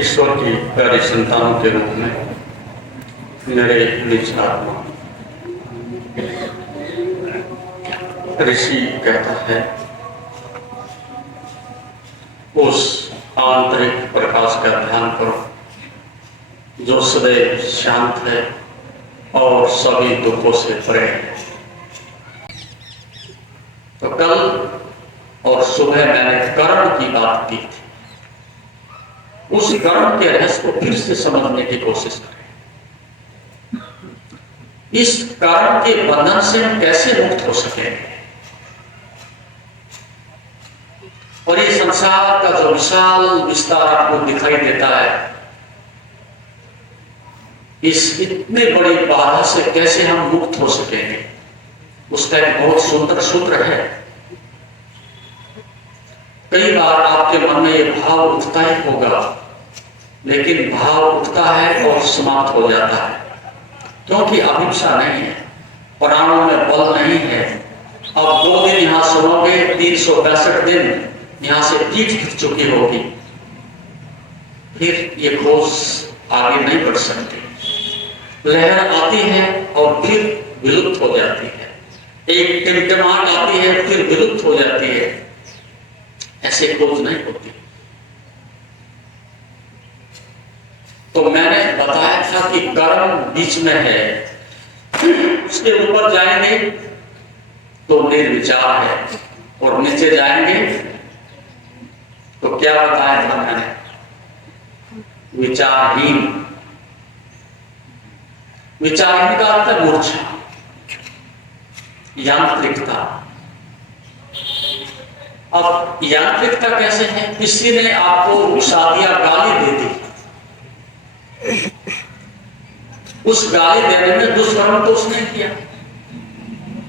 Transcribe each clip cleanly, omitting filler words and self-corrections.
ईश्वर की प्यारी संतानों के रूप में मेरे निज आत्मा ऋषि कहता है, उस आंतरिक प्रकाश का ध्यान करो जो सदैव शांत है और सभी दुखों से परे है। तो कल और सुबह मैंने कर्म की बात की थी। उस कर्म के रहस्य को फिर से समझने की कोशिश करें। इस कर्म के बंधन से हम कैसे मुक्त हो सकेंगे और ये संसार का जो विशाल विस्तार आपको दिखाई देता है, इस इतनी बड़ी बाधा से कैसे हम मुक्त हो सकेंगे, उसका एक बहुत सुंदर सूत्र है। कई बार आपके मन में ये भाव उठता ही होगा, लेकिन भाव उठता है और समाप्त हो जाता है, क्योंकि अभिप्सा नहीं है, प्राणों में बल नहीं है। अब 2 दिन यहां सुनोगे, 365 दिन यहां से पीठ फिर चुकी होगी, फिर ये खोज आगे नहीं बढ़ सकती। लहर आती है और फिर विलुप्त हो जाती है, एक टिमटिमाहट आती है फिर विलुप्त हो जाती है। ऐसे खोज नहीं होती। तो मैंने बताया था कि कर्म बीच में है, उसके ऊपर जाएंगे तो निर्विचार है और नीचे जाएंगे तो क्या बताया था मैंने, विचारहीन। विचारहीन का अर्थ है मूर्छा, यांत्रिकता। अब यांत्रिकता कैसे है? किसी ने आपको विषादिया गाली दे दी, उस गाली देने में दुष्कर्म तो उसने किया,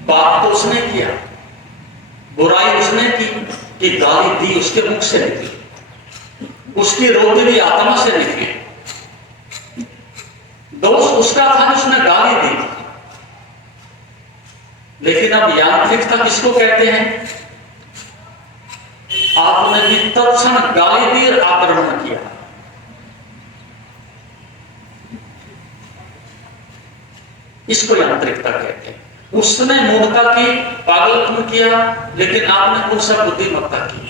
पाप तो उसने किया, बुराई उसने की कि गाली दी उसके मुख से निकली, उसकी रोती हुई आत्मा से निकली। दोष उसका था, उसने गाली दी। लेकिन अब यांत्रिकता किसको कहते हैं? आपने भी तत्क्षण गाली दी और आक्रमण किया। इसको यांत्रिकता कहते हैं। उसने मूर्खता की, पागलपन किया, लेकिन आपने कौन सा बुद्धिमत्ता की।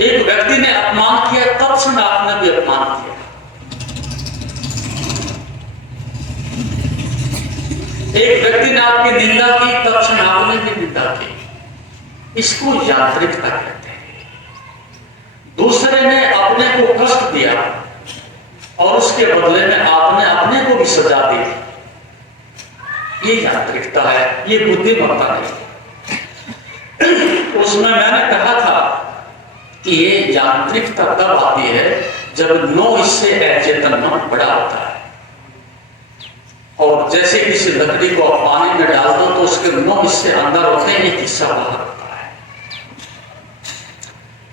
एक व्यक्ति ने अपमान किया, तत्क्षण आपने भी अपमान किया। एक व्यक्ति ने आपकी निंदा की, तत्क्षण आपने भी निंदा की। इसको यांत्रिकता कहते हैं। दूसरे ने अपने को कष्ट दिया और उसके बदले में आपने अपने को भी सजा दी, ये यांत्रिकता है, ये बुद्धिमत्ता नहीं। उसमें मैंने कहा था कि ये यांत्रिकता तब आती है जब 9 हिस्से अचेतन मन बड़ा होता है। और जैसे किसी लकड़ी को आप पानी में डाल दो तो उसके 9 हिस्से अंदर होते हैं, एक हिस्सा बाहर होता है।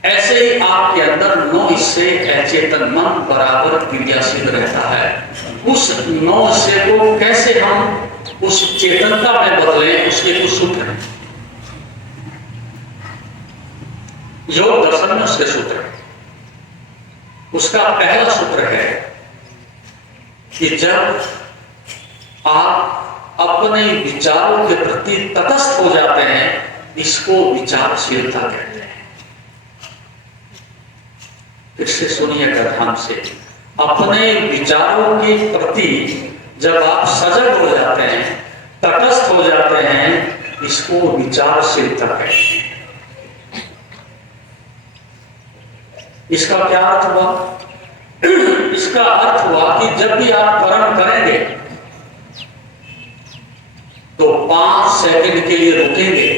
ऐसे ही आपके अंदर 9 हिस्से अचेतन मन बराबर क्रियाशील रहता है। उस 9 हिस्से को कैसे हम उस चेतनता में बदलें, उसके कुछ सूत्र हैं। योग दर्शन में उसके सूत्र हैं। उसका पहला सूत्र है कि जब आप अपने विचारों के प्रति तटस्थ हो जाते हैं, इसको विचारशीलता कहते हैं। फिर से सुनिएगा ध्यान से। अपने विचारों के प्रति जब आप सजग हो जाते हैं, तटस्थ हो जाते हैं, इसको विचारशीलता कहते हैं। इसका क्या अर्थ हुआ? इसका अर्थ हुआ कि जब भी आप कर्म करेंगे तो 5 सेकंड के लिए रुकेंगे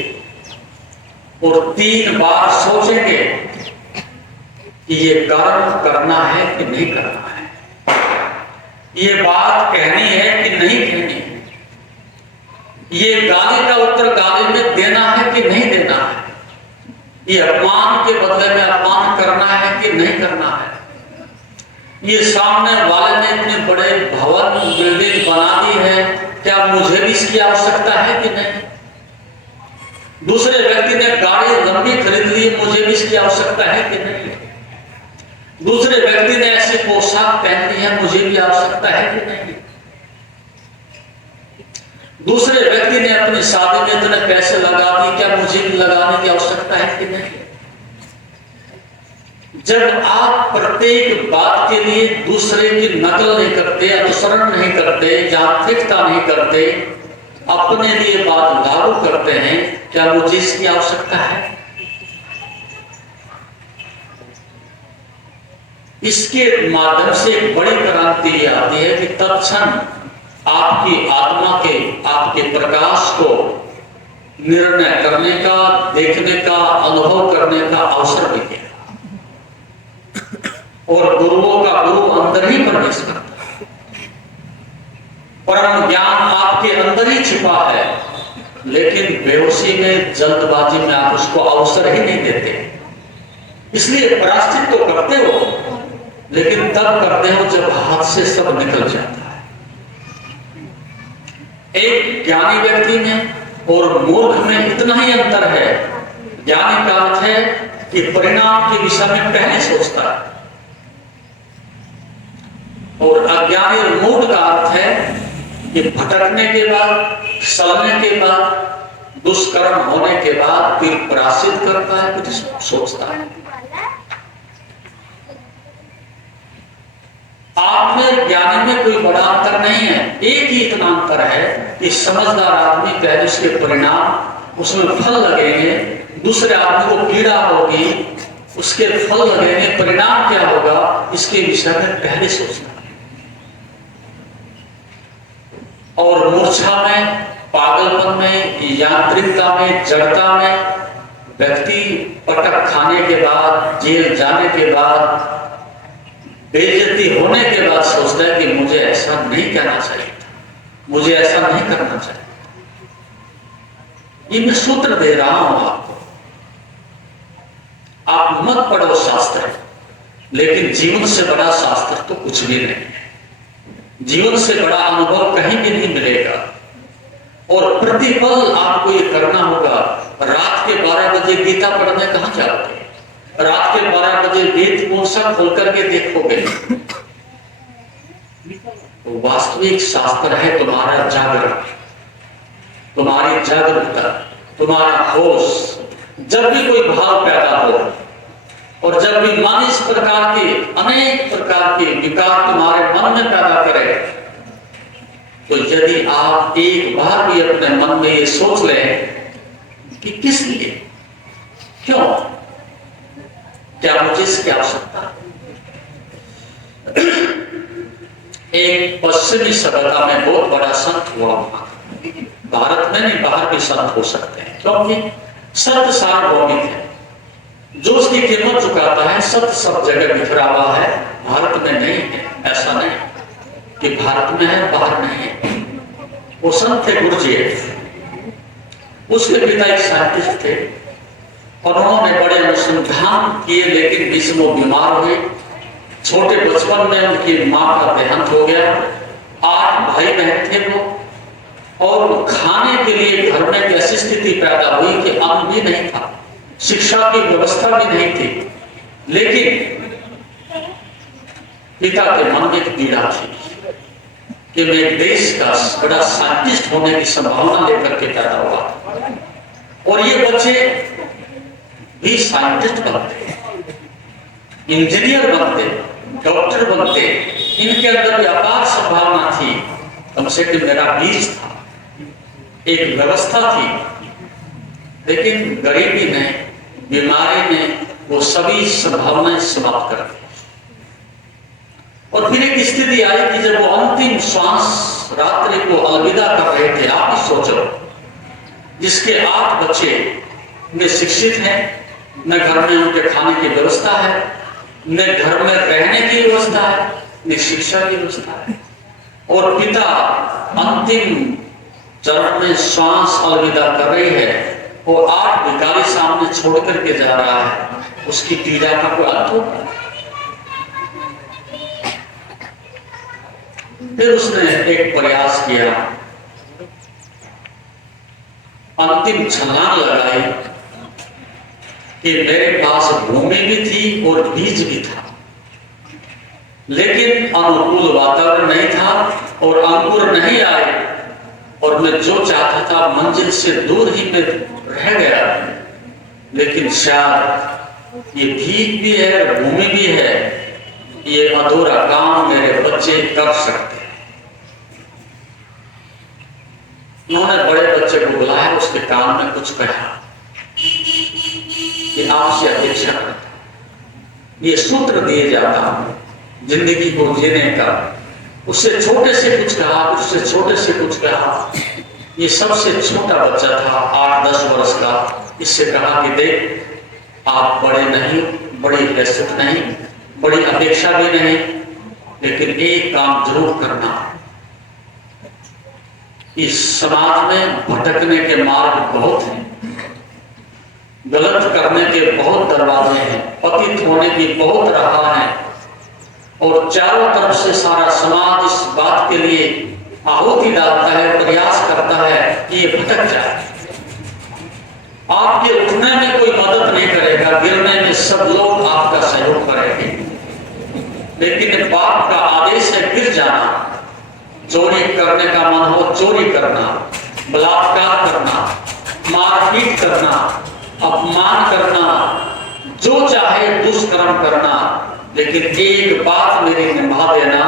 और 3 बार सोचेंगे कि ये कर्म करना है कि नहीं करना है, ये बात कहनी है कि नहीं कहनी है, ये गाली का उत्तर गाली में देना है कि नहीं देना है, ये अपमान के बदले में अपमान करना है कि नहीं करना है, ये सामने वाले ने इतने बड़े भवन बिल्डिंग बना दी है, क्या मुझे भी इसकी आवश्यकता है कि नहीं। दूसरे व्यक्ति ने गाड़ी लंबी खरीद ली, मुझे भी इसकी आवश्यकता है कि नहीं। दूसरे व्यक्ति ने ऐसी पोशाक पहनी है, मुझे भी आवश्यकता है कि नहीं? दूसरे व्यक्ति ने अपनी शादी में इतने पैसे लगा दिए, क्या मुझे भी लगाने की आवश्यकता है कि नहीं? जब आप प्रत्येक बात के लिए दूसरे की नकल नहीं करते, अनुसरण नहीं करते, यांत्रिकता नहीं करते, अपने लिए बात लागू करते हैं, क्या मुझे इसकी आवश्यकता है? इसके माध्यम से एक बड़ी क्रांति यह आती है कि तत्क्षण आपकी आत्मा के, आपके प्रकाश को निर्णय करने का, देखने का, अनुभव करने का अवसर मिलेगा। और गुरुओं का गुरु अंदर ही प्रवेश करता है। परम ज्ञान आपके अंदर ही छिपा है, लेकिन बेहोशी में, जल्दबाजी में आप उसको अवसर ही नहीं देते। इसलिए प्रायश्चित तो करते हो, लेकिन तब करते हो जब हाथ से सब निकल जाता है। एक ज्ञानी व्यक्ति में और मूर्ख में इतना ही अंतर है। ज्ञानी का अर्थ है कि परिणाम के विषय में पहले सोचता है, और अज्ञानी और मूढ़ का अर्थ है कि भटकने के बाद, सलने के बाद, दुष्कर्म होने के बाद फिर प्रायश्चित करता है, कुछ सोचता है। आप में, ज्ञानी में कोई बड़ा अंतर नहीं है। एक ही इतना अंतर है कि समझदार आदमी पहले उसके परिणाम, उसमें फल लगेंगे, दूसरे आदमी को पीड़ा होगी, उसके फल लगेंगे, परिणाम क्या होगा, इसके विषय में पहले सोचना। और मूर्छा में, पागलपन में, यांत्रिकता में, जड़ता में व्यक्ति पटक खाने के बाद, जेल जाने के बाद, बेइज्जती होने के बाद सोचता है कि मुझे ऐसा नहीं करना चाहिए, मुझे ऐसा नहीं करना चाहिए। ये मैं सूत्र दे रहा हूं आपको। आप मत पढ़ो शास्त्र, लेकिन जीवन से बड़ा शास्त्र तो कुछ भी नहीं है। जीवन से बड़ा अनुभव कहीं भी नहीं मिलेगा। और प्रतिपल आपको ये करना होगा। रात के 12 बजे गीता पढ़ने कहां जाओगे? रात के 12 बजे वेद कोशा खोल करके देखोगे? तो वास्तविक शास्त्र है तुम्हारा जागरण, तुम्हारी जागरूकता, तुम्हारा होश। जब भी कोई भाव पैदा हो और जब भी मन इस प्रकार के, अनेक प्रकार के विकार तुम्हारे मन में पैदा करे, तो यदि आप एक बार भी अपने मन में ये सोच लें कि किस लिए, क्यों, क्या मुझे इसकी आवश्यकता? एक पश्चिमी सभ्यता में बहुत बड़ा संत हुआ, भारत में नहीं, बाहर भी संत हो सकते हैं, क्योंकि सत्य सार्वभौमिक है। जो उसकी कीमत चुकाता है, सत्य सब जगह बिखरा हुआ है, भारत में नहीं है। ऐसा नहीं कि भारत में है, बाहर नहीं है। वो संत थे गुरुजी, उसके पिता एक साइंटिस्ट थे और उन्होंने बड़े अनुसंधान किए, लेकिन बीच में वो बीमार हुए। छोटे बचपन में उनकी मां का देहांत हो गया। 8 भाई बहन थे वो, और खाने के लिए घर में एक ऐसी स्थिति पैदा हुई कि अन्न भी नहीं था, शिक्षा की व्यवस्था भी नहीं थी। लेकिन पिता के मन में एक पीड़ा थी कि मैं एक देश का बड़ा साइंटिस्ट होने की संभावना लेकर के पैदा हुआ, और ये बच्चे भी साइंटिस्ट बनते, इंजीनियर बनते, डॉक्टर बनते। इनके अंदर भी अपार संभावना थी। कम से कम मेरा बीज था, एक व्यवस्था थी। लेकिन गरीबी ने, बीमारी ने वो सभी संभावनाएं समाप्त कर दी। और फिर एक स्थिति आई कि जब वो अंतिम श्वास रात्रि को अलविदा कर रहे थे, आप ही सोचो, जिसके 8 बच्चे न शिक्षित हैं, न घर में उनके खाने की व्यवस्था है, न घर में रहने की व्यवस्था है, न शिक्षा की व्यवस्था है, और पिता अंतिम चरण में श्वास अलविदा कर रही है, वो 8 भिखारी सामने छोड़ करके जा रहा है। उसकी पीड़ा का कोई अंत होगा? फिर उसने एक प्रयास किया, अंतिम छलांग लगाई कि मेरे पास भूमि भी थी और बीज भी था, लेकिन अनुकूल वातावरण नहीं था और अंकुर नहीं आए, और मैं जो चाहता था मंजिल से दूर ही में रह गया। लेकिन शायद ये भीख भी है, भूमि भी है, ये अधूरा काम मेरे बच्चे कर सकते हैं। उन्होंने बड़े बच्चे को बुलाया, उसके कान में कुछ कहा कि आपसे अपेक्षा करता, ये सूत्र दिए जाता जिंदगी को जीने का। उससे छोटे से कुछ कहा, उससे छोटे से कुछ कहा। ये सबसे छोटा बच्चा था, 8-10 वर्ष का। इससे कहा कि देख, आप बड़े नहीं, बड़ी हैसियत नहीं, बड़ी अपेक्षा भी नहीं, लेकिन एक काम जरूर करना। इस समाज में भटकने के मार्ग बहुत हैं, गलत करने के बहुत दरवाजे हैं, पतित होने की बहुत राह है, और चारों तरफ से सारा समाज इस बात के लिए आहुति डालता है, प्रयास करता है कि ये भटक जाए। आपके उठने में कोई मदद नहीं करेगा, गिरने में सब लोग आपका सहयोग करेंगे, लेकिन पाप का आदेश है गिर जाना। चोरी करने का मन हो चोरी करना, बलात्कार करना, मारपीट करना, अपमान करना, जो चाहे दुष्कर्म करना, लेकिन एक बात मेरी निभा देना,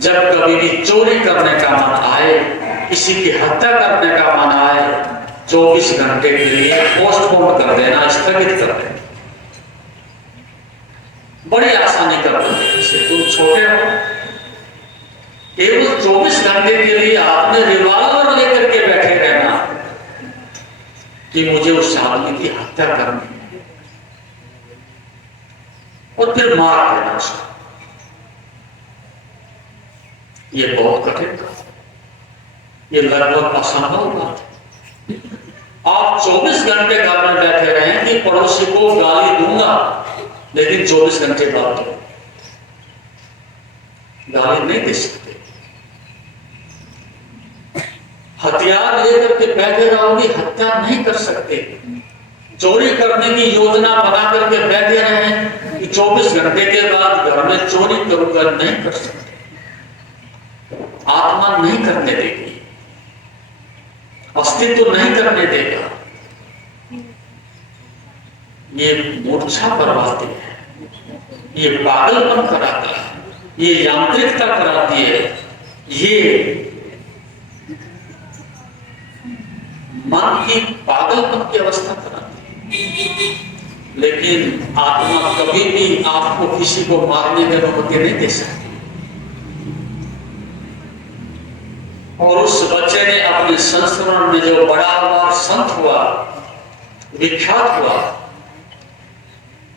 जब कभी भी चोरी करने का मन आए, किसी की हत्या करने का मन आए, 24 घंटे के लिए पोस्टपोन कर देना, स्थगित कर देना। बड़ी आसानी कर देते। तुम छोटे हो, केवल 24 घंटे के लिए आपने रिवॉल्वर लेकर के बैठे रहना कि मुझे उस आदमी की हत्या करनी, और फिर मार देना उसको। ये बहुत कठिन था, ये लगभग असंभव बात है। आप 24 घंटे घर में बैठे रहे कि पड़ोसी को गाली दूंगा, लेकिन 24 घंटे बाद गाली नहीं दे सकते। हथियार लेकर के बैठे रहोगे, हत्या नहीं कर सकते। चोरी करने की योजना बना करके बैठे रहे कि 24 घंटे के बाद घर में चोरी करूंगा, नहीं कर सकते। आत्मा नहीं करने देगी, अस्तित्व नहीं करने देगा। ये मूर्छा करवाती है, ये पागलपन कराता है, ये यांत्रिकता कराती है, ये मन की पागलपन की अवस्था कराती है। लेकिन आत्मा कभी भी आपको किसी को मारने की अनुमति नहीं दे सकती। और उस बच्चे ने अपने संस्करण में जो बड़ा हुआ, संत हुआ, विख्यात हुआ,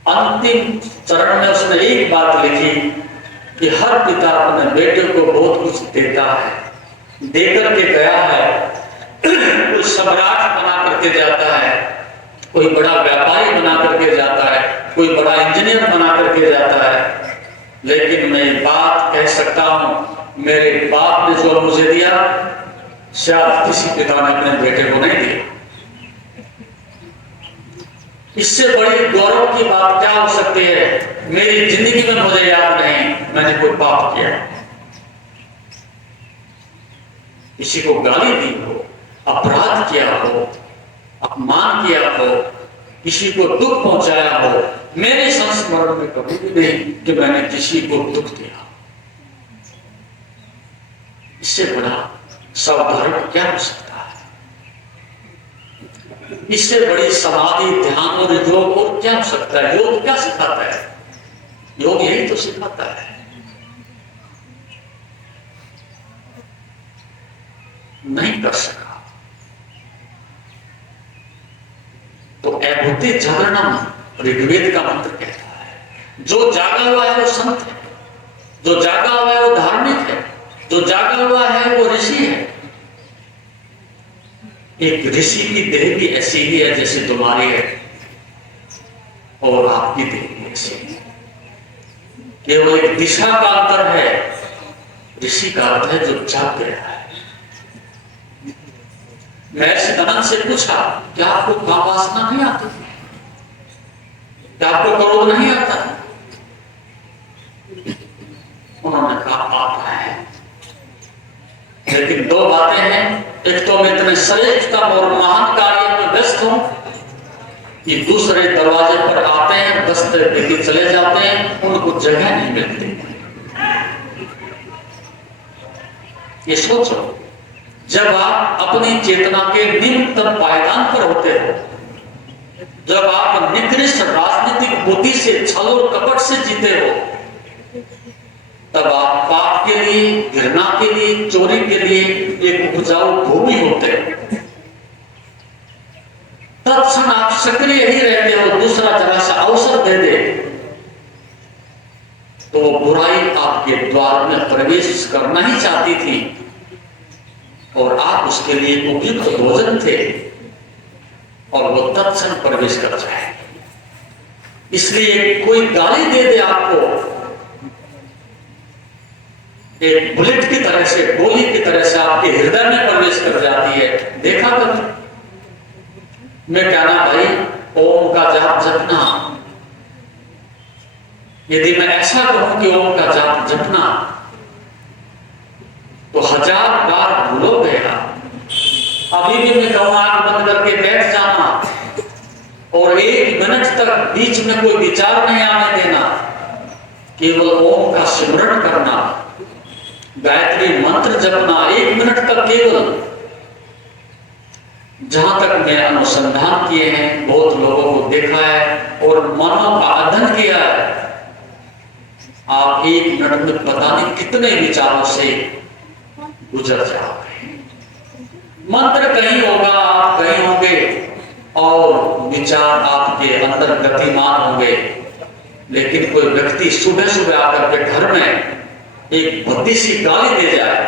अंतिम चरण में उसने एक बात लिखी कि हर पिता अपने बेटे को बहुत कुछ देता है, देकर के गया है। कोई सम्राट बना करके जाता है, कोई बड़ा व्यापारी बना करके जाता है, कोई बड़ा इंजीनियर बना करके जाता है, लेकिन मैं बात कह सकता हूं, मेरे बाप ने जो मुझे दिया, शायद किसी पिता ने अपने बेटे को नहीं दिया। इससे बड़ी गौरव की बात क्या हो सकती है? मेरी जिंदगी में मुझे याद नहीं मैंने कोई पाप किया, किसी को गाली दी हो, अपराध किया हो, अपमान किया हो, किसी को दुख पहुंचाया हो। मेरे संस्मरण में कभी भी नहीं कि मैंने किसी को दुख दिया। इससे बड़ा सावधान क्या हो सकता है? इससे बड़ी समाधि, ध्यान और योग और क्या हो सकता है? योग क्या सिखाता है? योग यही तो सिखाता है। नहीं कर सका तो एभूते जागरणम ऋग्वेद का मंत्र कहता है। जो जागा हुआ है वो संत है, जो जागा हुआ है वो धार्मिक है, जो जागा हुआ है वो ऋषि है। एक ऋषि की देह भी ऐसी ही है जैसे तुम्हारी है, और आपकी देह भी ऐसी है। केवल एक दिशा का अंतर है। ऋषि का अर्थ है जो जाग गया है। मैं अनंत से पूछा, क्या आपको काम वासना नहीं आती? क्या आपको क्रोध नहीं आता? उन्होंने कहा आता है, लेकिन दो बातें हैं, एक तो मैं इतने श्रेष्ठतम और महान कार्य में व्यस्त हूं कि दूसरे दरवाजे पर आते हैं, दस्तक देके चले जाते हैं, उनको जगह नहीं मिलती। ये सोचो, जब आप अपनी चेतना के निम्नतम पायदान पर होते हो, जब आप निकृष्ट राजनीतिक बुद्धि से, छल और कपट से जीते हो, तब आप पाप के लिए, घृणा के लिए, चोरी के लिए एक उपजाऊ भूमि होते हो। तत्क्षण आप सक्रिय ही रहते हो, दूसरा जरा सा अवसर दे दे तो बुराई आपके द्वार में प्रवेश करना ही चाहती थी और आप उसके लिए उपयुक्त भोजन थे और वो तत्क्षण प्रवेश कर जाए। इसलिए कोई गाली दे दे आपको, एक बुलेट की तरह से, गोली की तरह से आपके हृदय में प्रवेश कर जाती है। देखा कर, मैं कहना भाई ओम का जाप जपना, यदि मैं ऐसा कहूं कि ओम का जाप जपना तो 1000 बार भूलोगे आप। अभी भी मैं कहूं आंख बंद करके बैठ जाना और 1 मिनट तक बीच में कोई विचार नहीं आने देना, केवल ओम का सिमरण करना, गायत्री मंत्र जपना 1 मिनट तक केवल। जहां तक मैं अनुसंधान किए हैं, बहुत लोगों को देखा है और मनों का अध्ययन किया है, आप 1 मिनट में पता नहीं कितने विचारों से गुजर जाओगे। मंत्र कहीं होगा, आप कहीं होंगे और विचार आपके अंदर गतिमान होंगे, लेकिन कोई व्यक्ति सुबह सुबह आकर के घर में एक भद्दी सी गाली दे जाए,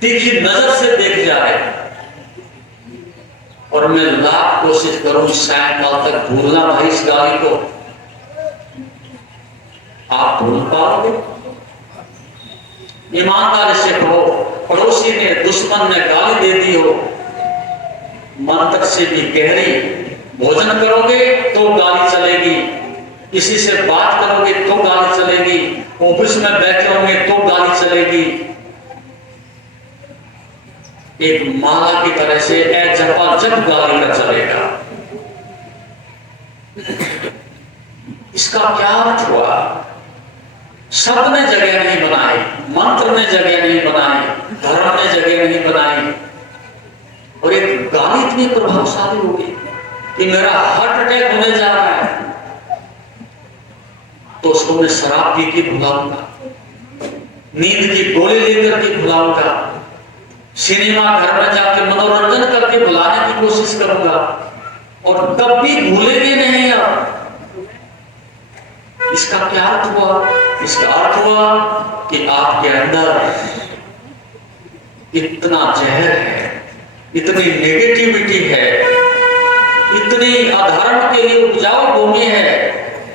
तीखी नजर से देख जाए और मैं लाख कोशिश करूं सायंकाल तक भूलना भाई इस गाली को, आप भूल पाओगे? ईमानदारी से कहो, पड़ोसी ने, दुश्मन ने गाली दे दी हो, मंत्र से भी गहरी, भोजन करोगे तो गाली चलेगी, किसी से बात करोगे तो गाली चलेगी, ऑफिस में बैठे होंगे तो गाली चलेगी। एक माला की तरह से जपा जप गाली का चलेगा। इसका क्या अर्थ हुआ? शब्द ने जगह नहीं बनाई, मंत्र ने जगह नहीं बनाई, धर्म ने जगह नहीं बनाई, और एक गाली इतनी प्रभावशाली होगी कि मेरा हार्ट अटैक होने जा रहा है तो उसको मैं शराब पी के भुलाऊंगा, नींद की गोली लेकर के भुलाऊंगा, सिनेमा घर में जाके मनोरंजन करके भुलाने की कोशिश करूंगा और तब भी भूलेंगे नहीं आप। इसका क्या अर्थ हुआ? इसका अर्थ हुआ कि आपके अंदर इतना जहर है, इतनी नेगेटिविटी है, इतनी अधर्म के लिए उपजाऊ भूमि है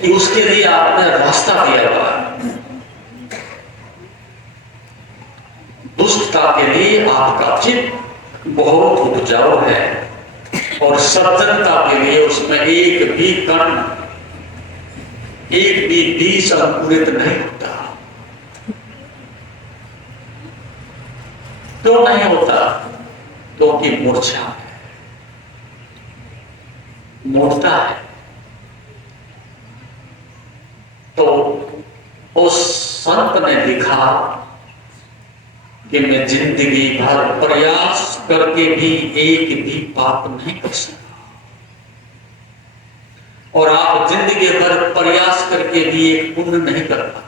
कि उसके लिए आपने रास्ता दिया हुआ है। दुष्टता के लिए आपका चित्त बहुत उपजाऊ है और सज्जनता के लिए उसमें एक भी कण, एक भी बीज अंकुरित नहीं होता। क्यों नहीं होता? क्योंकि मूर्छा है, मूर्छा है। तो उस संत ने लिखा कि मैं जिंदगी भर प्रयास करके भी एक भी पाप नहीं कर सका, और आप जिंदगी भर प्रयास करके भी एक पुण्य नहीं कर पाते।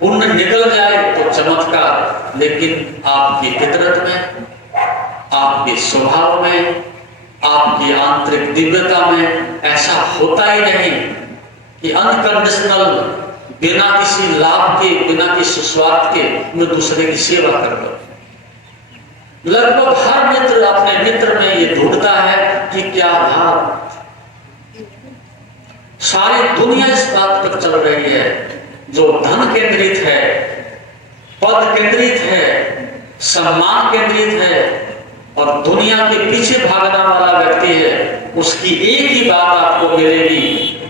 पुण्य निकल जाए तो चमत्कार, लेकिन आपकी फितरत में, आपके स्वभाव में, आपकी आंतरिक दिव्यता में ऐसा होता ही नहीं कि अनकंडीशनल, बिना किसी लाभ के, बिना किसी स्वार्थ के मैं दूसरे की सेवा कर रहा हूं। लगभग हर मित्र अपने मित्र में ये ढूंढता है कि क्या लाभ। सारी दुनिया इस बात पर चल रही है, जो धन केंद्रित है, पद केंद्रित है, सम्मान केंद्रित है और दुनिया के पीछे भागने वाला व्यक्ति है, उसकी एक ही बात आपको मिलेगी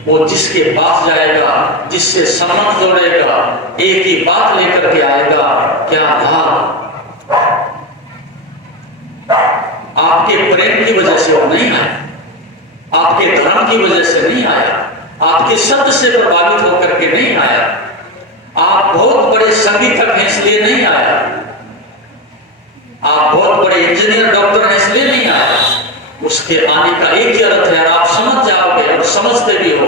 वो जिसके पास जाएगा, जिससे संबंध जोड़ेगा, एक ही बात लेकर के आएगा, क्या लाभ? आपके प्रेम की वजह से वो नहीं आया, आपके धर्म की वजह से नहीं आया, आपके शब्द से प्रभावित होकर के नहीं आया, आप बहुत बड़े संगीतज्ञ हैं इसलिए नहीं आया, आप बहुत बड़े इंजीनियर डॉक्टर हैं इसलिए नहीं आया। उसके आने का एक ही अर्थ है, आप समझ जाओगे और समझते भी हो।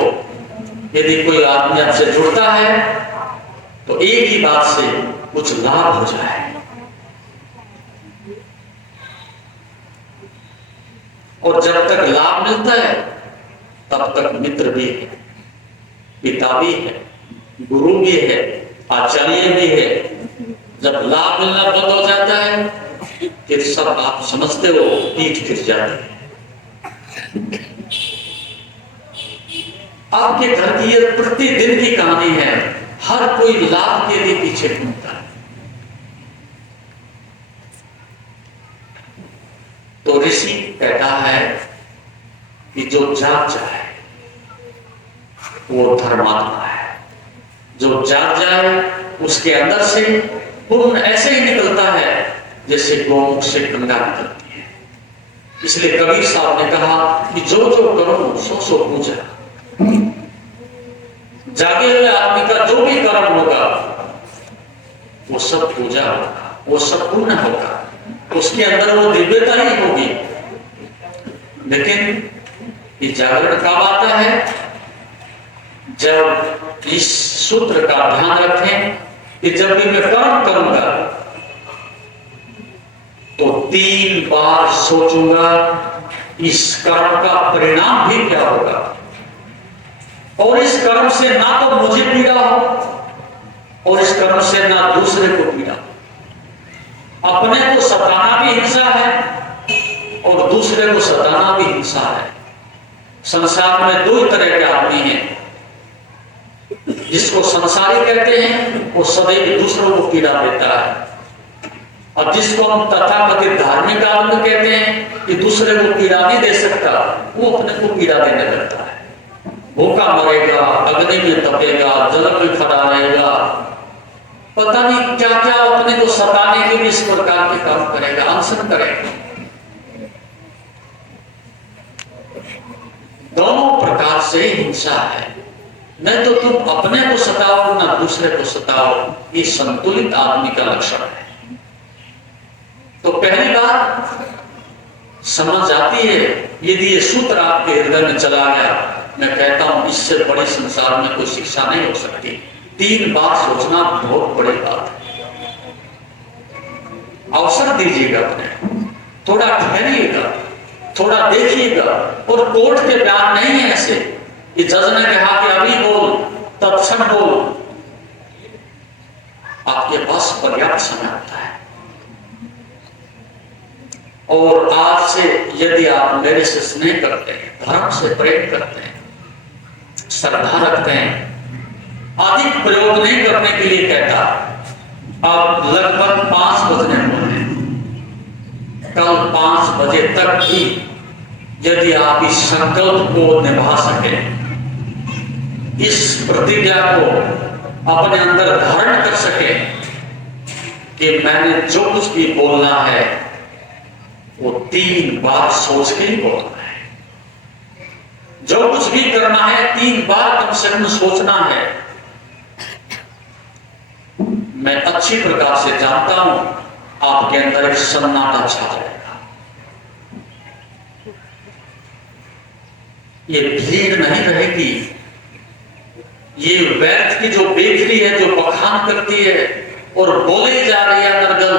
यदि कोई आदमी आपसे जुड़ता है तो एक ही बात से कुछ लाभ हो जाए। और जब तक लाभ मिलता है तब तक मित्र भी है, पिता भी है, गुरु भी है, आचार्य भी है। जब लाभ मिलना बंद हो जाता है फिर सब आप समझते हो, पीठ फिर जाती है। आपके घर की ये प्रतिदिन की कहानी है, हर कोई लाभ के लिए पीछे घूमता है। तो ऋषि कहता है कि जो जाग जाए वो धर्मात्मा है, जो जाग जाए उसके अंदर से पुण्य ऐसे ही निकलता है जैसे गौमुख से गंगा निकलती है। इसलिए कबीर साहब ने कहा कि जो जो करो सो सो पूजा। जागे हुए आदमी का जो भी कर्म होगा वो सब पूजा होगा, वो सब पुण्य होगा, उसके अंदर वो दिव्यता ही होगी। लेकिन ये जागरण कब आता है? जब इस सूत्र का ध्यान रखें कि जब भी मैं कर्म करूंगा तो 3 बार सोचूंगा इस कर्म का परिणाम भी क्या होगा, और इस कर्म से ना तो मुझे पीड़ा हो और इस कर्म से ना दूसरे को पीड़ा हो। अपने को सताना भी हिंसा है और दूसरे को सताना भी हिंसा है। संसार में 2 तरह के आदमी हैं, जिसको संसारी कहते हैं वो सदैव दूसरों को पीड़ा देता है, और जिसको हम तथाकथित धार्मिक आदमी कहते हैं कि दूसरे को पीड़ा नहीं दे सकता, वो अपने को पीड़ा देने लगता है। भूखा मरेगा, अग्नि में तपेगा, जल में खड़ा रहेगा, पता नहीं क्या क्या अपने को सताने के लिए इस प्रकार के काम करेगा, अनशन करेगा। दोनों प्रकार से हिंसा है। नहीं तो तुम अपने को सताओ ना दूसरे को सताओ, ये संतुलित आदमी का लक्षण है। तो पहली बात समझ आती है, यदि ये सूत्र आपके हृदय में चला गया, मैं कहता हूं इससे बड़ी संसार में कोई शिक्षा नहीं हो सकती। 3 बार सोचना बहुत बड़ी बात है। अवसर दीजिएगा अपने, थोड़ा ठहरिएगा, थोड़ा देखिएगा। और कोर्ट के बयान नहीं है ऐसे कि जज ने कहा कि अभी बोल, तत्क्षण बोल। आपके पास पर्याप्त समय होता है। और आज से यदि आप मेरे से स्नेह करते हैं, धर्म से प्रेम करते हैं, श्रद्धा रखते हैं, अधिक प्रयोग नहीं करने के लिए कहता। अब लगभग 5 बजने वाले, कल 5 बजे तक भी यदि आप इस संकल्प को निभा सके, इस प्रतिज्ञा को अपने अंदर धारण कर सके कि मैंने जो कुछ भी बोलना है वो 3 बार सोच के ही बोलना है, जो कुछ भी करना है 3 बार कम से कम सोचना है। मैं अच्छी प्रकार से जानता हूं आपके अंदर एक सन्नाटा छा जाएगा। ये भीड़ नहीं रहेगी, ये व्यर्थ की जो बेकरी है, जो बखान करती है और बोले जा रही है नरगल,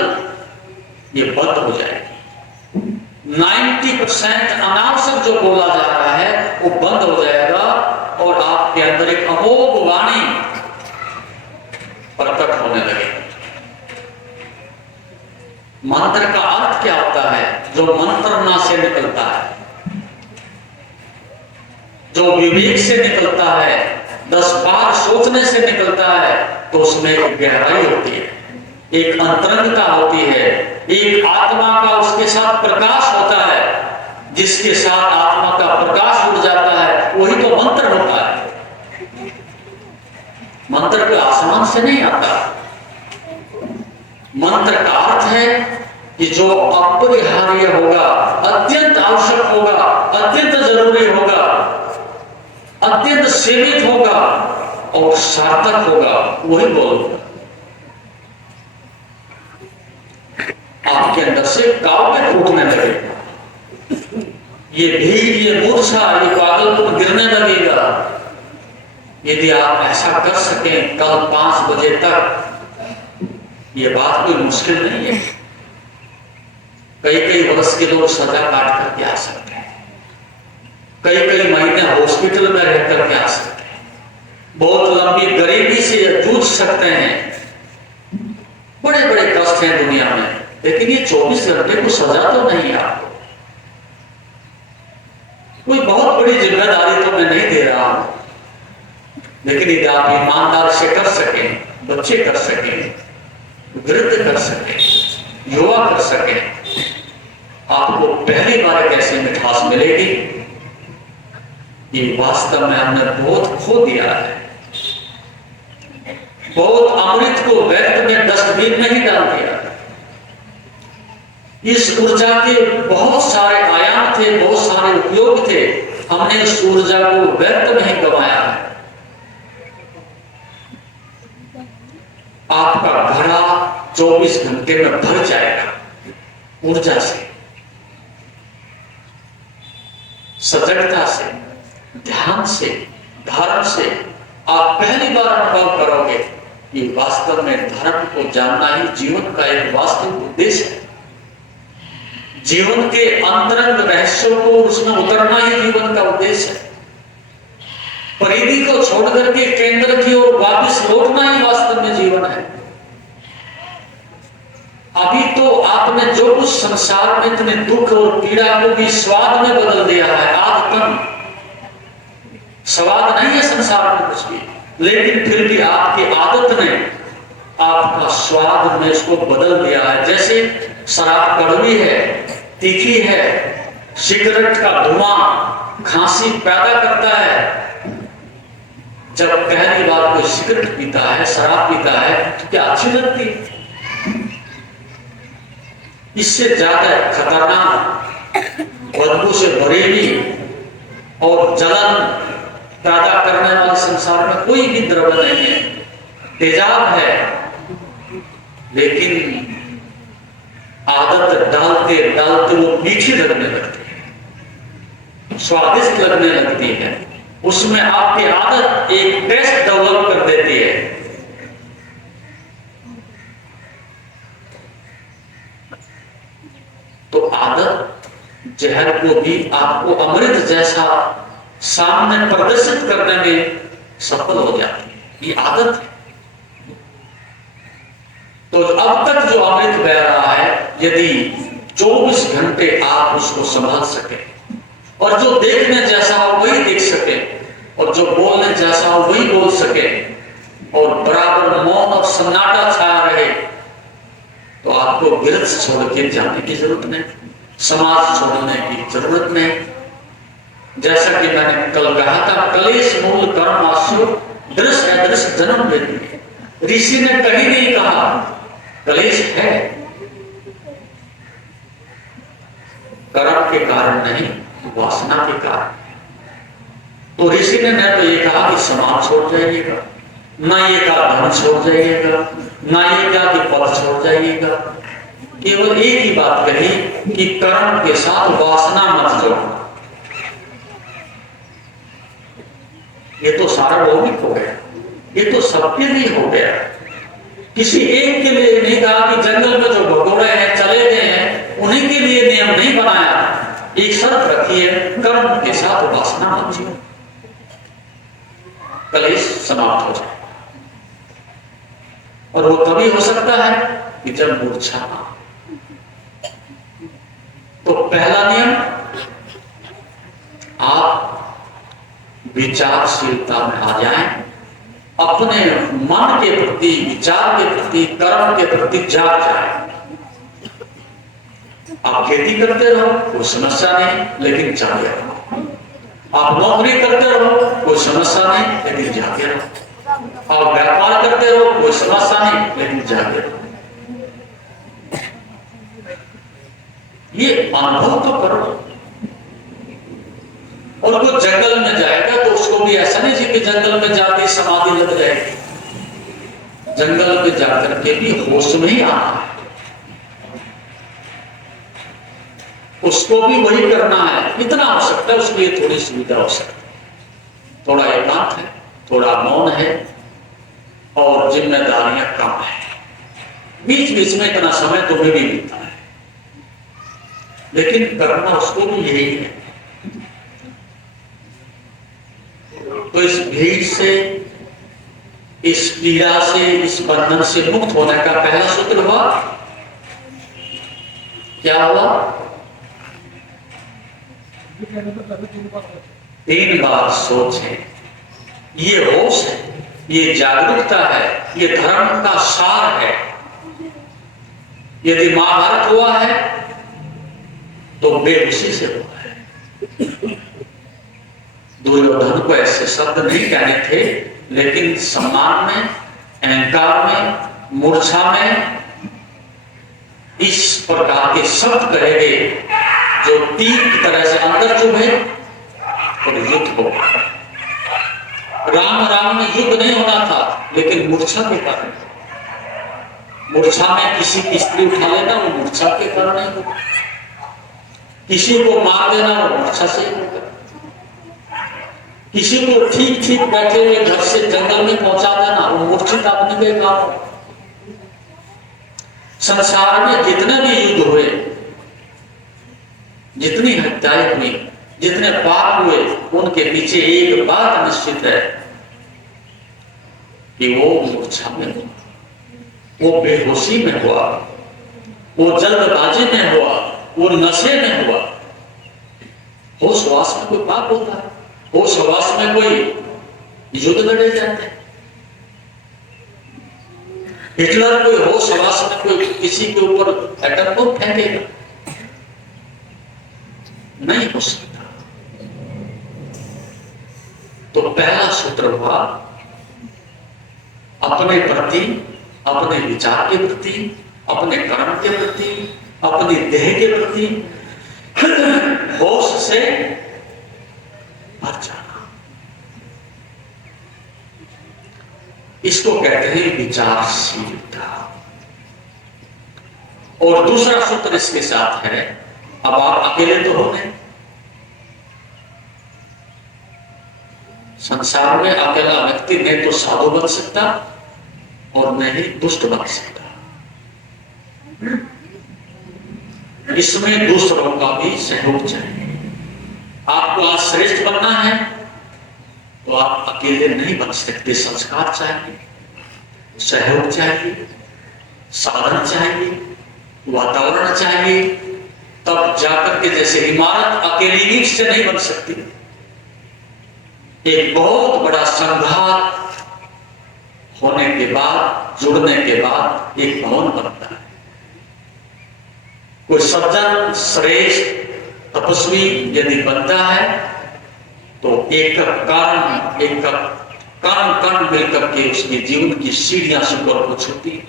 ये बंद हो जाएगी। 90% अनावश्यक जो बोला जा रहा है वो बंद हो जाएगा और आपके अंदर एक अमोघ वाणी प्रकट होने लगेगी। मंत्र का अर्थ क्या होता है? जो मंत्रना से निकलता है, जो विवेक से निकलता है, 10 बार सोचने से निकलता है, तो उसमें एक गहराई होती है, एक अंतरंगता होती है, एक आत्मा का उसके साथ प्रकाश होता है। जिसके साथ आत्मा का प्रकाश उड़ जाता है वही तो मंत्र होता है। मंत्र के आसमान से नहीं आता। मंत्र का अर्थ है कि जो अपरिहार्य होगा, अत्यंत आवश्यक होगा, अत्यंत जरूरी होगा, अत्यंत सीमित होगा और सार्थक होगा, वही बोलो। आपके अंदर से काव्य फूटने लगेगा, ये भीड़, ये मूर्छा, ये पागलपन गिरने लगेगा। यदि आप ऐसा कर सकें कल 5 बजे तक, ये बात कोई मुश्किल नहीं है। कई वर्ष के लोग सजा काट करके आ सकते हैं, कई महीने हॉस्पिटल में रह करके आ सकते हैं, बहुत लंबी गरीबी से जूझ सकते हैं, बड़े बड़े कष्ट हैं दुनिया में। लेकिन ये 24 घंटे को सजा तो नहीं है आपको। कोई बहुत बड़ी जिम्मेदारी तो मैं नहीं दे रहा हूं, लेकिन यदि आप ईमानदार से कर सकें, बच्चे कर सकें, वृद्ध कर सकें, युवा कर सकें, आपको पहली बार एक ऐसी मिठास मिलेगी कि वास्तव में हमने बहुत खो दिया है, बहुत अमृत को व्यर्थ में डस्टबिन में ही डाल दिया। इस ऊर्जा के बहुत सारे आयाम थे, बहुत सारे उपयोग थे, हमने इस ऊर्जा को व्यर्थ में ही गंवाया है। आपका घड़ा 24 घंटे में भर जाएगा ऊर्जा से, सजगता से, ध्यान से, धर्म से। आप पहली बार अनुभव करोगे कि वास्तव में धर्म को जानना ही जीवन का एक वास्तविक उद्देश्य है। जीवन के अंतरंग रहस्यों को उसमें उतरना ही जीवन का उद्देश्य है। परिधि को छोड़ करके केंद्र की ओर वापस लौटना ही वास्तव में जीवन है। अभी तो आपने जो कुछ संसार में इतने दुख और पीड़ा को भी स्वाद में बदल दिया है। आदतन स्वाद नहीं है संसार में कुछ भी, लेकिन फिर भी आपकी आदत ने आपका स्वाद में इसको बदल दिया है। जैसे शराब कड़वी है, तीखी है, सिगरेट का धुआं खांसी पैदा करता है। जब पहली बार कोई सिगरेट पीता है, शराब पीता है, तो क्या अच्छी लगती है? इससे ज्यादा खतरनाक, बदबू से भरी हुई और जलन पैदा करने वाले संसार में कोई भी द्रव्य नहीं है। तेजाब है, लेकिन आदत डालते डालते वो मीठी लगने लगती है, स्वादिष्ट लगने लगती है। उसमें आपकी आदत एक टेस्ट डेवलप कर देती है। तो आदत जहर को भी आपको अमृत जैसा सामने प्रदर्शित करने में सफल हो जाती है। ये आदत है। तो अब तक जो अमृत बह रहा है, यदि 24 घंटे आप उसको संभाल सके और जो देखने जैसा हो वही देख सके और जो बोलने जैसा हो वही बोल सके और बराबर मौन और सन्नाटा छाया रहे, तो आपको गिरफ्त छोड़ के जाने की जरूरत नहीं, समाज छोड़ने की जरूरत नहीं। जैसा कि मैंने कल कहा था, कलेश मूल कर्म आशु दृश्य है, दृश्य जन्म देती है। ऋषि ने कहीं नहीं कहा कलेश है, कर्म के कारण नहीं, वासना के कारण। तो ऋषि ने न तो ये कहा कि समाज छोड़ जाइएगा, ना ये कहा धन छोड़ जाइएगा, ना ये कहा कि पद छोड़ जाइएगा। केवल एक ही बात कही कि कर्म के साथ वासना मत जोड़ना। ये तो सार्वभौमिक हो गया, ये तो सबके लिए हो गया। किसी एक के लिए नहीं कहा कि जंगल में जो भगोड़े हैं, चले गए हैं, उन्हीं के लिए नियम नहीं बनाया। एक शर्त रखी है, कर्म के साथ वासना मत जोड़ो, कलेश समाप्त हो जाए। और वो तभी हो सकता है कि जब मूर्छा ना। तो पहला नियम, आप विचारशीलता में आ जाएं, अपने मन के प्रति, विचार के प्रति, कर्म के प्रति जाग जाएं। आप खेती करते रहो, कोई समस्या नहीं, लेकिन जागे रहो। आप नौकरी करते रहो, कोई समस्या नहीं, लेकिन जागे रहो। और व्यापार करते रहो, कोई समस्या नहीं, लेकिन जागते रहो। ये अनुभव तो करो। और वो जंगल में जाएगा तो उसको भी ऐसा नहीं कि जंगल में जाके समाधि लग जाएगी। जंगल में जाकर के भी होश में ही आना है, उसको भी वही करना है। इतना हो सकता है उसके लिए थोड़ी सुविधा हो सकती है, थोड़ा एकांत है, थोड़ा मौन है और जिम्मेदारियां कम है। बीच बीच में इतना समय तुम्हें भी मिलता है, लेकिन करना उसको भी यही है। तो इस भीड़ से, इस पीड़ा से, इस बंधन से मुक्त होने का पहला सूत्र हुआ, क्या हुआ? 3 बार सोचें। ये होश है, ये जागरूकता है, ये धर्म का सार है। यदि महाभारत हुआ है तो बेहोशी से हुआ है। दुर्योधन को ऐसे शब्द नहीं कहने थे, लेकिन सम्मान में, अहंकार में, मूर्छा में इस प्रकार के शब्द कहे गए जो तीर की तरह से अंदर चुभे और युद्ध हो। राम में युद्ध नहीं होना था, लेकिन मूर्छा के कारण। मूर्छा में किसी की स्त्री उठा लेना, वो मूर्छा के कारण ही होगा। किसी को मार देना, वो मूर्छा से ही होगा। किसी को ठीक ठीक बैठे हुए घर से जंगल में पहुंचा देना, वो मूर्छित आदमी के काम हो। संसार में जितने भी युद्ध हुए, जितनी हत्याएं हुई, जितने पाप हुए, उनके पीछे एक बात निश्चित है कि वो मूर्छा में हुआ, वो बेहोशी में हुआ, वो जल्दबाजी में हुआ, वो नशे में हुआ। होश हवास में कोई पाप होता है, होश हवास में कोई युद्ध लड़े जाते हैं। हिटलर कोई होश हवास में कोई किसी के ऊपर एटम बम फेंकेगा? नहीं हो सकता। तो पहला सूत्र हुआ, अपने प्रति, अपने विचार के प्रति, अपने कर्म के प्रति, अपनी देह के प्रति होश से भर जाना। इसको कहते हैं विचारशीलता। और दूसरा सूत्र इसके साथ है, अब आप अकेले तो हो नहीं। संसार में अकेला व्यक्ति नहीं तो साधु बन सकता और नहीं दुष्ट बन सकता। इसमें दूसरों का भी सहयोग चाहिए। आपको आज श्रेष्ठ बनना है तो आप अकेले नहीं बन सकते। संस्कार चाहिए, सहयोग चाहिए, साधन चाहिए, वातावरण चाहिए, तब जाकर के, जैसे इमारत अकेली ईंट से नहीं बन सकती। एक बहुत बड़ा संघात होने के बाद, जुड़ने के बाद एक भवन बनता है। कोई सज्जन, श्रेष्ठ, तपस्वी यदि बनता है तो एक कण मिलकर के उसके जीवन की सीढ़ियां सुपर को छूती है।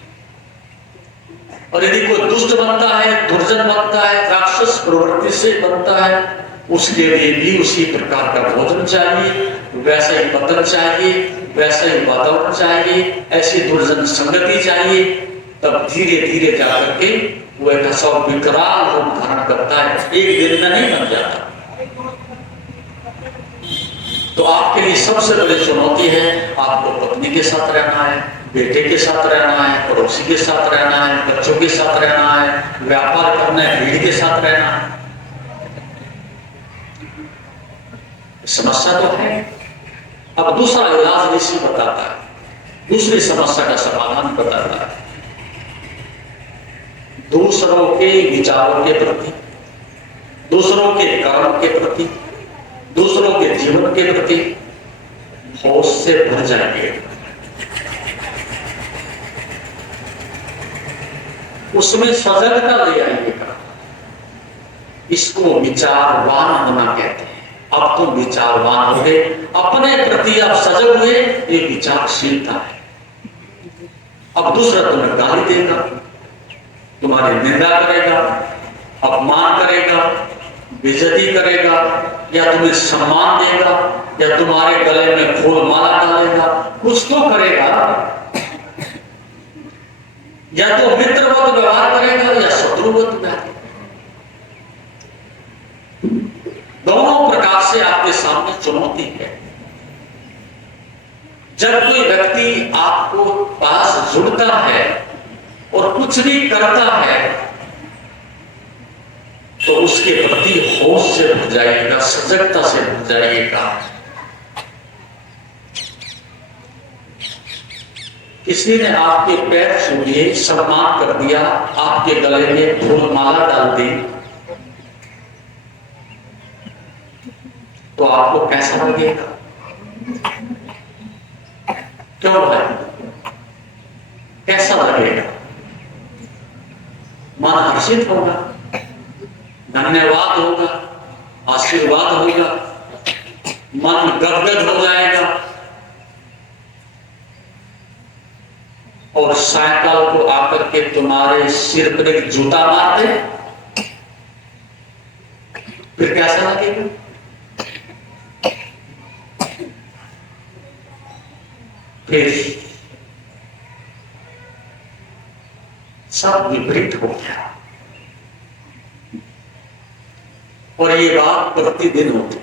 और यदि कोई दुष्ट बनता है, दुर्जन बनता है, राक्षस प्रवृत्ति से बनता है, उसके लिए भी उसी प्रकार का भोजन चाहिए, वैसा ही पतन चाहिए, वैसा ही वातावरण चाहिए, ऐसी दुर्जन संगति चाहिए। तब धीरे धीरे जाकर के वो एक ऐसा विकराल रूप धारण करता है, एक दिन में नहीं बन जाता। तो आपके लिए सबसे बड़ी चुनौती है, आपको पत्नी के साथ रहना है, बेटे के साथ रहना है, पड़ोसी के साथ रहना है, बच्चों के साथ रहना है, व्यापार करना है, भीड़ के साथ रहना है। समस्या तो है। अब दूसरा इलाज ऋषि बताता है, दूसरी समस्या का समाधान बताता है। दूसरों के विचारों के प्रति, दूसरों के कर्म के प्रति, दूसरों के जीवन के प्रति होश से भर जाएंगे। उसमें सजगता ले आएंगे। इसको विचारवान होना कहते हैं। अब तुम विचारवान हो गए, अपने प्रति आप सजग हुए, ये विचारशीलता है। अब दूसरा तुम्हें गाली देगा, तुम्हारी निंदा करेगा, अपमान करेगा, बेइज्जती करेगा, या तुम्हें सम्मान देगा, या तुम्हारे गले में फूल माला डालेगा, कुछ तो करेगा। या तो मित्रवत व्यवहार करेगा या शत्रुवत व्यवहार। दोनों प्रकार से आपके सामने चुनौती है। जब कोई व्यक्ति आपको पास जुड़ता है और कुछ भी करता है तो उसके प्रति होश से भर जाइएगा, सजगता से भर जाइएगा। किसी ने आपके पैर छू लिए, सम्मान कर दिया, आपके गले में फूल माला डाल दी, तो आपको कैसा लगेगा? क्यों भाई, कैसा लगेगा? मन हर्षित होगा, धन्यवाद होगा, आशीर्वाद होगा, मन गदगद हो जाएगा। और सायकाल को आकर के तुम्हारे सिर पर एक जूता मारते, फिर कैसा लगेगा? फिर सब विपरीत हो गया। और ये बात प्रतिदिन होती है।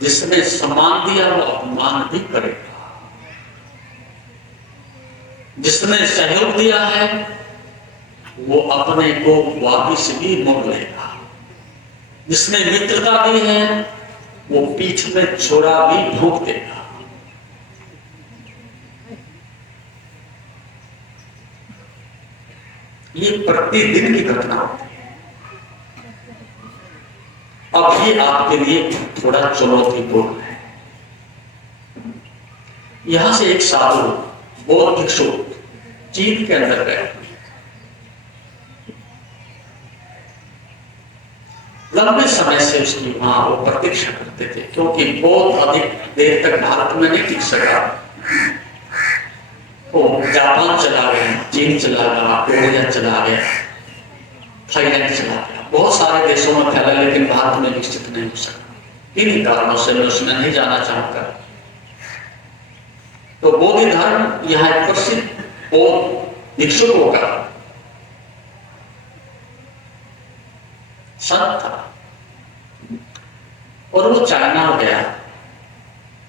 जिसने सम्मान दिया वो अपमान भी करेगा, जिसने सहयोग दिया है वो अपने को वापिस भी मोड़ लेगा, जिसने मित्रता दी है वो पीठ में छोरा भी भोंक देगा। ये प्रतिदिन की घटना होती है। अब ये आपके लिए थोड़ा चुनौतीपूर्ण है। यहां से एक साधु बौद्ध भिक्षु चीन के अंदर गए। लंबे समय से उसकी वहां वो प्रतीक्षा करते थे, क्योंकि बहुत अधिक देर तक भारत में नहीं टिक सका। वो जापान चला गया, चीन चला गया, कोरिया चला गया, थाईलैंड चला गया, बहुत सारे देशों में फैला, लेकिन भारत में विकसित नहीं हो सका। इन्हीं कारणों से मैं उसमें नहीं जाना चाहता। तो बौद्ध धर्म यहाँ एक प्रसिद्ध बौद्ध भिक्षु होगा, संत था, और वो चाइना गया।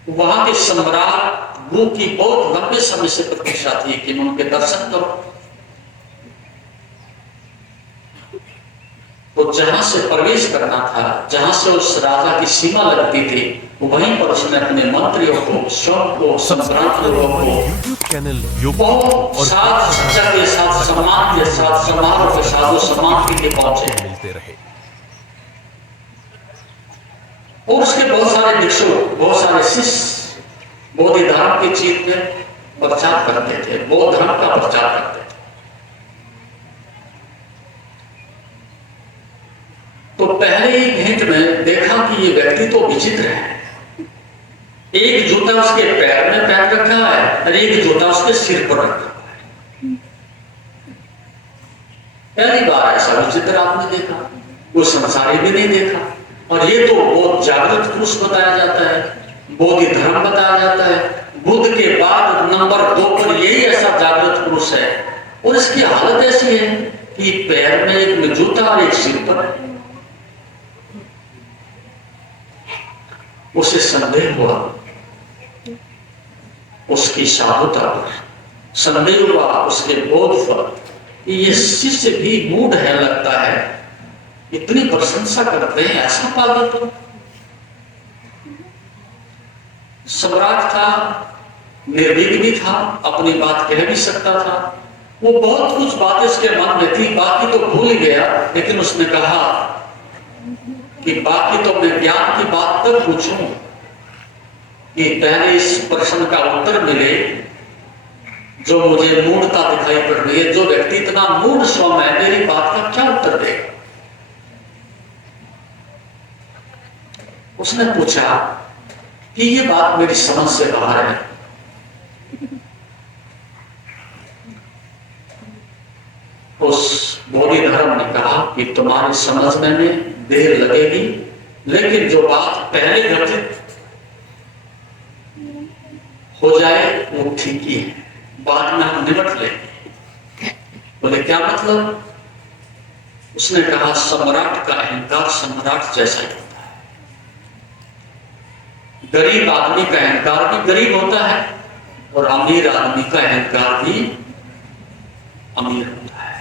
वहां के सम्राट गुरु की बहुत लंबे समय से प्रतीक्षा थी कि मैं उनके दर्शन करूं। तो जहां से प्रवेश करना था, जहां से उस राजा की सीमा लगती थी, वहीं पर उसने अपने मंत्रियों को, स्वयं को, सम्राट लोगों को बहुत साथ सज्जा के साथ, सम्मान के साथ, समारोह के साथ, सम्मान के लिए पहुंचे मिलते रहे। और उसके बहुत सारे भिक्षु, बहुत सारे शिष्य बौद्ध धर्म की चीज में प्रचार करते थे, बौद्ध धर्म का प्रचार करते थे। तो पहले ही भेंट में देखा कि ये व्यक्ति तो विचित्र है। एक जूता उसके पैर में पहन रखा है और एक जूता उसके सिर पर रखा है। पहली बार ऐसा विचित्र आपने देखा, वो संसारी भी नहीं देखा। और ये तो बहुत जागृत पुरुष बताया जाता है, बौद्ध धर्म बताया जाता है। बुद्ध के बाद नंबर 2 पर यही ऐसा जागृत पुरुष है। और इसकी हालत ऐसी है कि पैर में एक जूता और एक सिर पर। उसे संदेह हुआ, उसकी साधुता पर संदेह हुआ, उसके बोध पर। ये शिष्य भी मूढ़ है लगता है, इतनी प्रशंसा करते हैं, ऐसा पागल। सम्राट था, निर्भीक भी था, अपनी बात कह भी सकता था। वो बहुत कुछ बातें उसके मन में थी, बाकी तो भूल गया। लेकिन उसने कहा कि बाकी तो मैं ज्ञान की बात तक पूछूं कि पहले इस प्रश्न का उत्तर मिले जो मुझे मूढ़ता दिखाई पड़ रही है। जो व्यक्ति इतना मूढ़ स्वयं है, मेरी बात का क्या उत्तर देगा? उसने पूछा कि ये बात मेरी समझ से बाहर है। उस बोधि धर्म ने कहा कि तुम्हारी समझने में देर लगेगी, लेकिन जो बात पहले घटित हो जाए वो ठीक ही है, बाद में हम निपट लेंगे। बोले क्या मतलब? उसने कहा सम्राट का अहंकार सम्राट जैसा ही होता है। गरीब आदमी का अहंकार भी गरीब होता है और अमीर आदमी का अहंकार भी अमीर होता है।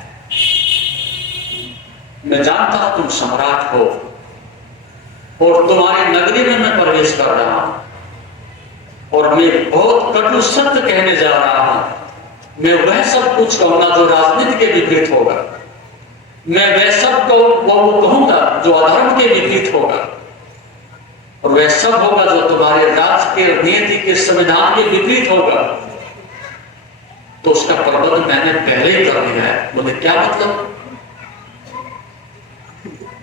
मैं जानता हूं तुम सम्राट हो और तुम्हारी नगरी में मैं प्रवेश कर रहा हूं और मैं बहुत कटु सत्य कहने जा रहा हूं। मैं वह सब कुछ कहूंगा जो राजनीति के विपरीत होगा, मैं वह सब कहूंगा जो अधर्म के विपरीत होगा, और वह सब होगा जो तुम्हारे राज्य के नीति के संविधान के विपरीत होगा। तो उसका प्रबंध मैंने पहले ही कर लिया है। बोले क्या मतलब?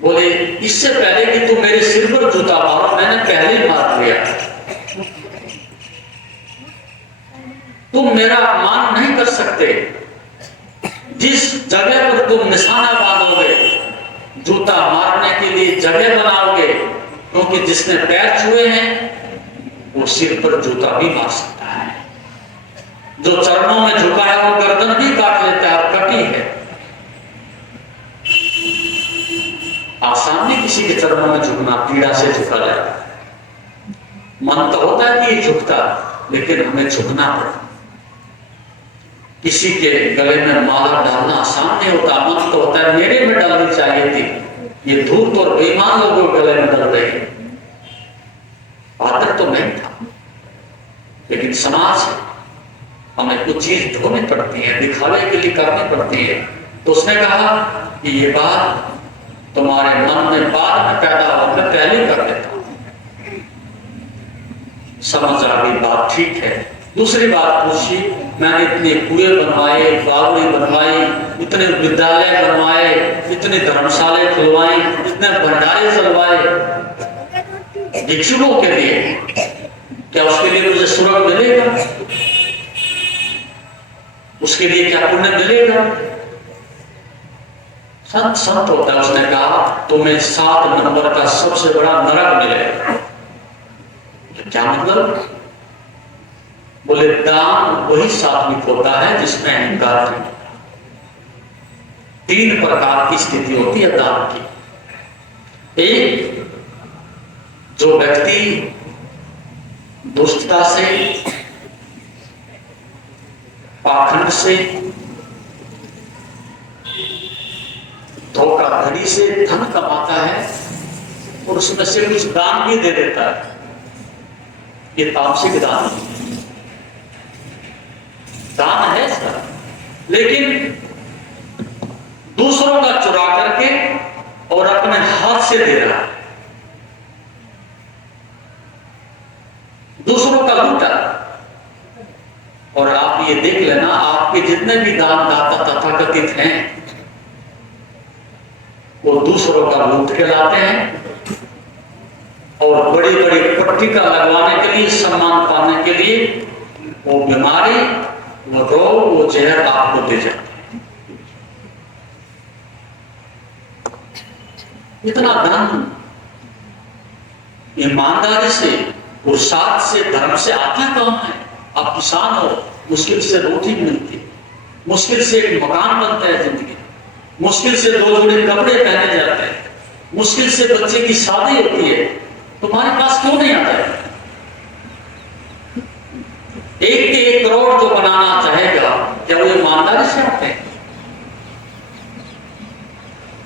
बोले इससे पहले कि तुम मेरे सिर पर जूता मारो, मैंने पहले ही मार लिया। तुम मेरा अपमान नहीं कर सकते। जिस जगह पर तुम निशाना बांधोगे, जूता मारने के लिए जगह बनाओगे, क्योंकि जिसने पैर छुए हैं वो सिर पर जूता भी मार सकता है। जो चरणों में झुका है वो गर्दन भी काट लेता है, कटी है। आसान नहीं किसी के चरणों में झुकना, पीड़ा से झुका जाता है। मन तो होता है कि ये झुकता, लेकिन हमें झुकना पड़ता। किसी के गले में माला डालना आसान नहीं होता। मन तो होता है मेरे में डालनी चाहिए थी, ये धूर्त और बेईमान लोगों के गले में डल रही है। आदत तो नहीं था, लेकिन समाज हमें कुछ चीज ढोनी पड़ती है, दिखावे के लिए करनी पड़ती है। तो उसने कहा कि ये बात तुम्हारे मन में बाद में पैदा होकर पहले कर देता हूं। समझ आ गई बात, ठीक है। दूसरी बात पूछी, मैंने इतने कुएं बनवाए, बावड़ी बनवाई, इतने विद्यालय बनवाए, इतने धर्मशाले खुलवाई, इतने भंडारे चलवाए भिक्षुकों के लिए, क्या उसके लिए मुझे स्वर्ग मिलेगा? उसके लिए क्या पुण्य मिलेगा? संत होता है। उसने कहा तुम्हें 7 नंबर का सबसे बड़ा नरक मिलेगा। क्या मतलब? बोले दान वही सात्विक होता है जिसमें अहंकार नहीं होता। 3 प्रकार की स्थिति होती है दान की। एक, जो व्यक्ति दुष्टता से, पाखंड से, धोखाधड़ी से धन कमाता है और उसमें से कुछ दान भी दे देता है, ये तामसिक दान है इसका। लेकिन दूसरों का चुरा करके और अपने हाथ से दे रहा है, दूसरों का लूटा। और आप ये देख लेना, आपके जितने भी दानदाता तथाकथित हैं वो दूसरों का लूट के लाते हैं और बड़ी बड़ी पट्टिका लगवाने के लिए, सम्मान पाने के लिए वो बीमारी, वो रोग, वो जहर आपको दे जाते हैं। इतना धन ईमानदारी से, पुरुषार्थ से, धर्म से आता कौन है? आप किसान हो, मुश्किल से रोटी मिलती, मुश्किल से एक मकान बनता है जिंदगी, मुश्किल से 2 जोड़ी कपड़े पहने जाते हैं, मुश्किल से बच्चे की शादी होती है। तुम्हारे पास क्यों नहीं आता है? 1 के 1 करोड़ जो बनाना चाहेगा, क्या वो ईमानदारी से आते हैं?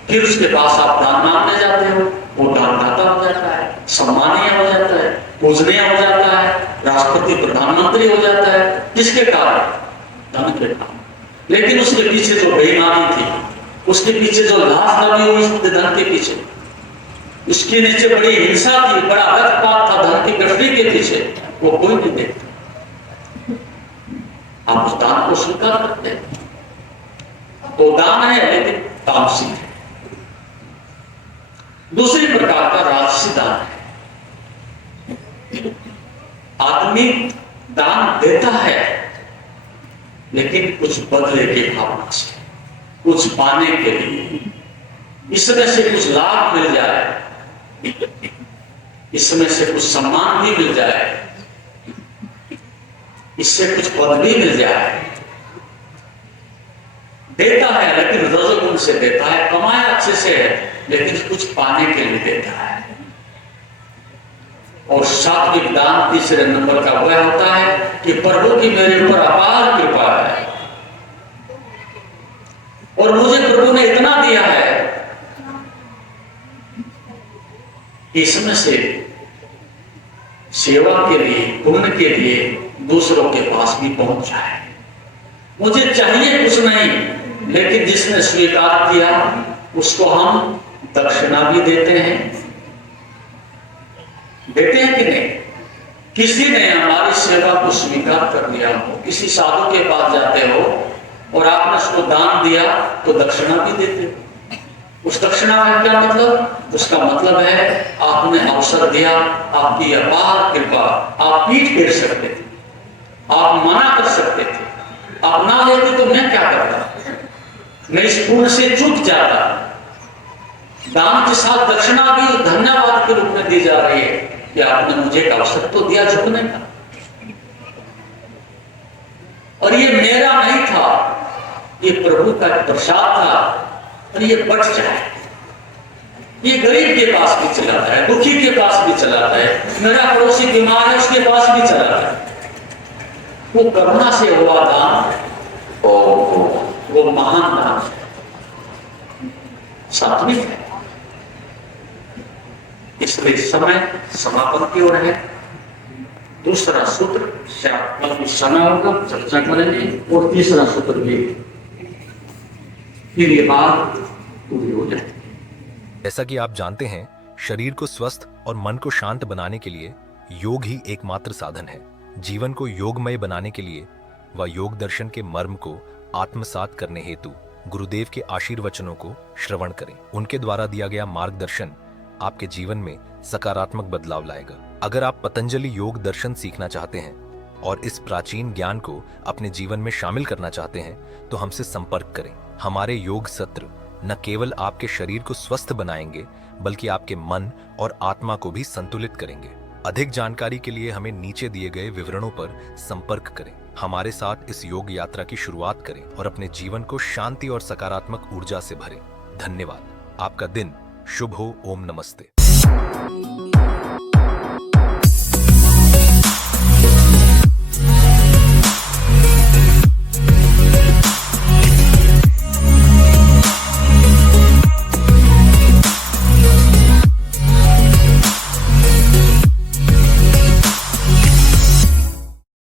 फिर उसके पास आप दान मांगने जाते हो, वो दानदाता हो जाता है, सम्मानीय हो जाता है, पूजनीय हो जाता है, राष्ट्रपति प्रधानमंत्री हो जाता है। किसके कारण? धन के कारण। लेकिन उसके पीछे जो बेईमानी थी, उसके पीछे जो लाश लगी हुई थी धन के पीछे, उसके नीचे बड़ी हिंसा थी, बड़ा रक्तपात था धन की गठरी के पीछे, वो कोई नहीं देखता। आप उस दान को स्वीकार करते हैं, वो दान है लेकिन तामसिक है। दूसरी प्रकार का राजसी दान है। आदमी दान देता है लेकिन कुछ बदले की भावना से, कुछ पाने के लिए, इसमें से कुछ लाभ मिल जाए, इसमें से कुछ सम्मान भी मिल जाए, इससे कुछ पद भी मिल जाए। देता है लेकिन रजोगुण से देता है, कमाया अच्छे से है लेकिन कुछ पाने के लिए देता है। और सात्विक दान तीसरे नंबर का वह होता है कि प्रभु की मेरे ऊपर अपार कृपा है और मुझे प्रभु ने इतना दिया है कि इसमें से सेवा के लिए, पुण्य के लिए दूसरों के पास भी पहुंच जाए। मुझे चाहिए कुछ नहीं, लेकिन जिसने स्वीकार किया उसको हम दक्षिणा भी देते हैं। देते हैं कि नहीं? किसी ने हमारी सेवा को स्वीकार कर लिया हो, किसी साधु के पास जाते हो और आपने उसको दान दिया तो दक्षिणा भी देते हो। उस दक्षिणा का क्या मतलब? उसका मतलब है आपने अवसर दिया, आपकी अपार कृपा, आप पीठ फेर सकते थे, आप मना कर सकते थे, आप ना लेते तो मैं क्या करता? मैं इस पुण्य से चूक जाता। दान के साथ दक्षिणा भी धन्यवाद के रूप में दी जा रही है कि आपने मुझे एक अवसर तो दिया झुकने का। और ये मेरा नहीं था, ये प्रभु का प्रसाद था और ये बच जाए। ये गरीब के पास भी चला जाए, दुखी के पास भी चला जाए, मेरा पड़ोसी बीमार है उसके पास भी चला जाए। वो करुणा से हुआ दान, वो महान दान सात्विक है। इसलिए समय समापन की ओर है। दूसरा सूत्र शायद समय होगा, चर्चा करेंगे, और तीसरा सूत्र भी, फिर ये बात पूरी हो जाए। जैसा कि आप जानते हैं, शरीर को स्वस्थ और मन को शांत बनाने के लिए योग ही एकमात्र साधन है। जीवन को योगमय बनाने के लिए व योग दर्शन के मर्म को आत्मसात करने हेतु गुरुदेव के आशीर्वचनों को श्रवण करें। उनके द्वारा दिया गया मार्गदर्शन आपके जीवन में सकारात्मक बदलाव लाएगा। अगर आप पतंजलि योग दर्शन सीखना चाहते हैं और इस प्राचीन ज्ञान को अपने जीवन में शामिल करना चाहते हैं तो हमसे संपर्क करें। हमारे योग सत्र न केवल आपके शरीर को स्वस्थ बनाएंगे बल्कि आपके मन और आत्मा को भी संतुलित करेंगे। अधिक जानकारी के लिए हमें नीचे दिए गए विवरणों पर संपर्क करें। हमारे साथ इस योग यात्रा की शुरुआत करें और अपने जीवन को शांति और सकारात्मक ऊर्जा से भरें। धन्यवाद। आपका दिन शुभ हो। ओम नमस्ते।